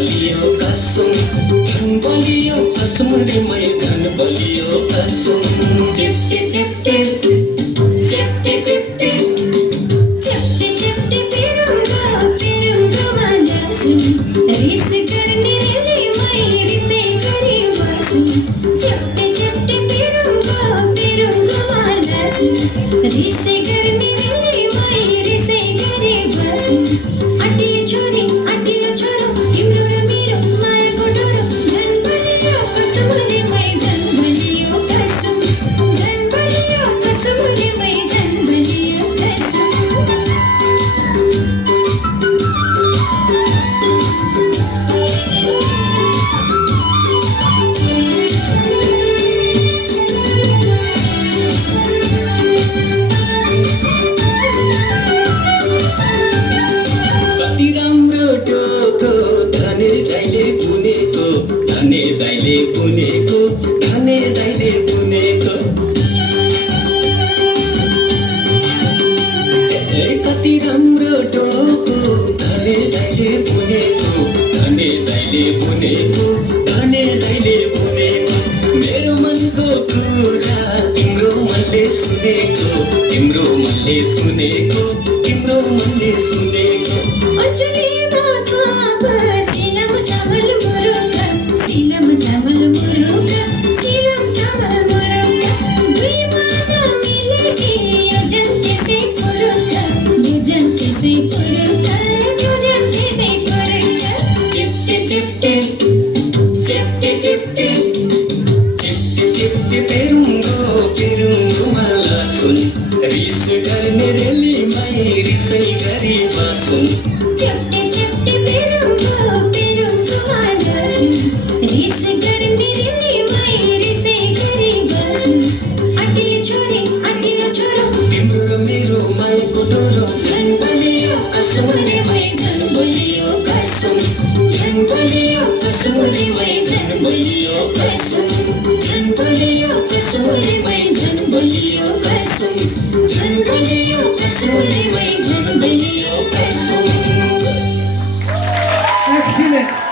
झन बलियो कसम रे मै झन बलियो कसम चिप्टे चिप्टे चिप्टे चिप्टे चिपटे चिपटे पेरूंगा वाला सुन रिस करने रे मैं रिसे करे मासूम चिपटे चिपटे पेरूंगा वाला सुन रिसे करने रे मैं रिसे करे मासूम अटिल छोरो तिम्रो र मेरो माया गोडोरो झन बलियो कसम रे मैं झन बलियो कसम झन बलियो कसम रे मैं झन बलियो कसम कति राम्रो टोको धने दाइले बुनेको धने दाइले बुनेको धने दाइले बुनेको कति राम्रो टोको धने दाइले बुनेको धने दाइले बुनेको धने दाइले बुनेको मेरो मनको कुरा तिम्रो मनले सुनेको तिम्रो मनले सुनेको तिम्रो मनले सुनेको अञ्जली माथा सिलम चामल मुरुगा सिलम चामल मुरुगा सिलम चामल मुरुगा दुई माना मिले से यो जन्ते से फुरुगा यो जन्ते से फुरुगा यो जन्ते से फुरुगा चिप्टे चिप्टे चिप्टे चिप्टे चिप्टे चिप्टे पेरुङ्गो माला सुन रिस गर्ने रेली मै रिसै गरी बसुन चिपटे चिपटे पेरूंगा वाला सुन रिस करने रे मैं रिसे करे बसूं अटिल छोरो तिम्रो र मेरो मायाको डोरो झन बलियो कसम रे मै झन बलियो कसम झन बलियो कसम रे मै झन बलियो कसम झन बलियो कसम रे मै झन बलियो कसम झन बलियो कसम रे मै झन बलियो कसम Excellent.